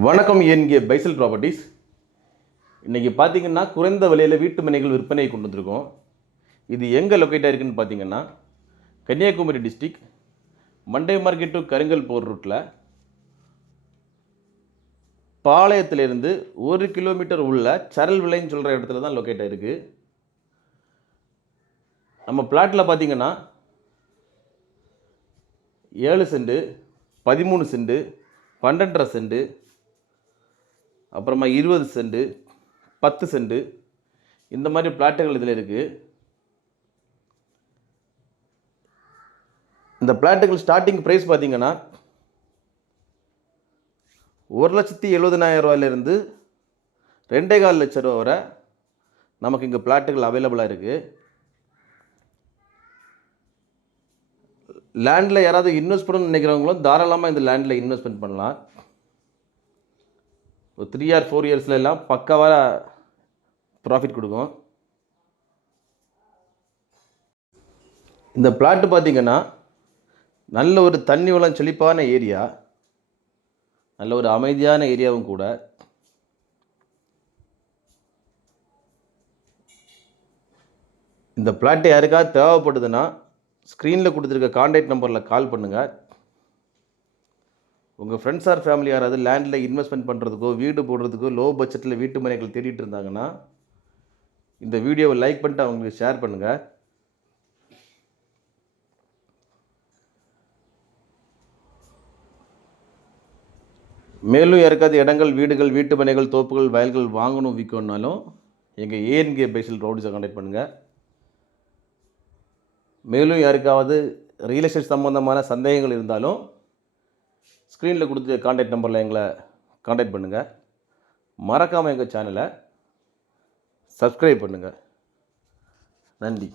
வணக்கம் என்கிய பைசல் ப்ராப்பர்ட்டிஸ். இன்றைக்கி பார்த்தீங்கன்னா குறைந்த விலையில் வீட்டு மனைகள் விற்பனை கொண்டு வந்திருக்கோம். இது எங்கே லொக்கேட் ஆகிருக்குன்னு பார்த்தீங்கன்னா Kanyakumari district Monday market to Karungal போர் ரூட்டில் பாளையத்திலிருந்து 1 கிலோமீட்டர் உள்ள சரல் விலைன்னு சொல்கிற இடத்துல தான் லொக்கேட் ஆகிருக்கு. நம்ம பிளாட்டில் பார்த்தீங்கன்னா 7 சென்ட், 13 சென்ட், 12.5 சென்ட், அப்புறமா 20 சென்ட், 10 சென்ட் இந்த மாதிரி பிளாட்டுகள் இதில் இருக்குது. இந்த பிளாட்டுகள் ஸ்டார்டிங் ப்ரைஸ் பார்த்தீங்கன்னா 1,70,70,000 2,4 லட்சம் ரூபா வரை நமக்கு இங்கே பிளாட்டுகள் அவைலபிளாக இருக்குது. லேண்டில் யாராவது இன்வெஸ்ட் பண்ணணும்னு நினைக்கிறவங்களும் தாராளமாக இந்த லேண்டில் இன்வெஸ்ட்மெண்ட் பண்ணலாம். ஒரு 3 or 4 இயர்ஸில் எல்லாம் பக்காவாக ப்ராஃபிட் கொடுக்கும். இந்த பிளாட்டு பார்த்திங்கன்னா நல்ல ஒரு தண்ணி வளம் செழிப்பான ஏரியா, நல்ல ஒரு அமைதியான ஏரியாவும் கூட. இந்த பிளாட்டு யாருக்காவது தேவைப்படுதுன்னா ஸ்க்ரீனில் கொடுத்துருக்க கான்டாக்ட் நம்பரில் கால் பண்ணுங்கள். உங்கள் ஃப்ரெண்ட்ஸ் ஆர் ஃபேமிலி யாராவது லேண்டில் இன்வெஸ்ட்மெண்ட் பண்ணுறதுக்கோ வீடு போடுறதுக்கோ லோ பட்ஜெட்டில் வீட்டு மனைகள் தேடிட்டு இருந்தாங்கன்னா இந்த வீடியோவை லைக் பண்ணிட்டு அவங்களுக்கு ஷேர் பண்ணுங்கள். மேலும் யாருக்காவது இடங்கள், வீடுகள், வீட்டு மனைகள், தோப்புகள், வயல்கள் வாங்கணும் விற்கணுன்னாலும் எங்கள் ஏஎன்கே பைசல் ப்ராப்பர்ட்டிஸை கான்டாக்ட் பண்ணுங்கள். மேலும் யாருக்காவது ரியல் எஸ்டேட் சம்மந்தமான சந்தேகங்கள் இருந்தாலும் ஸ்க்ரீனில் கொடுத்து கான்டாக்ட் நம்பரில் எங்களை கான்டாக்ட் பண்ணுங்கள். மறக்காமல் எங்கள் சேனலை சப்ஸ்கிரைப் பண்ணுங்கள். நன்றி.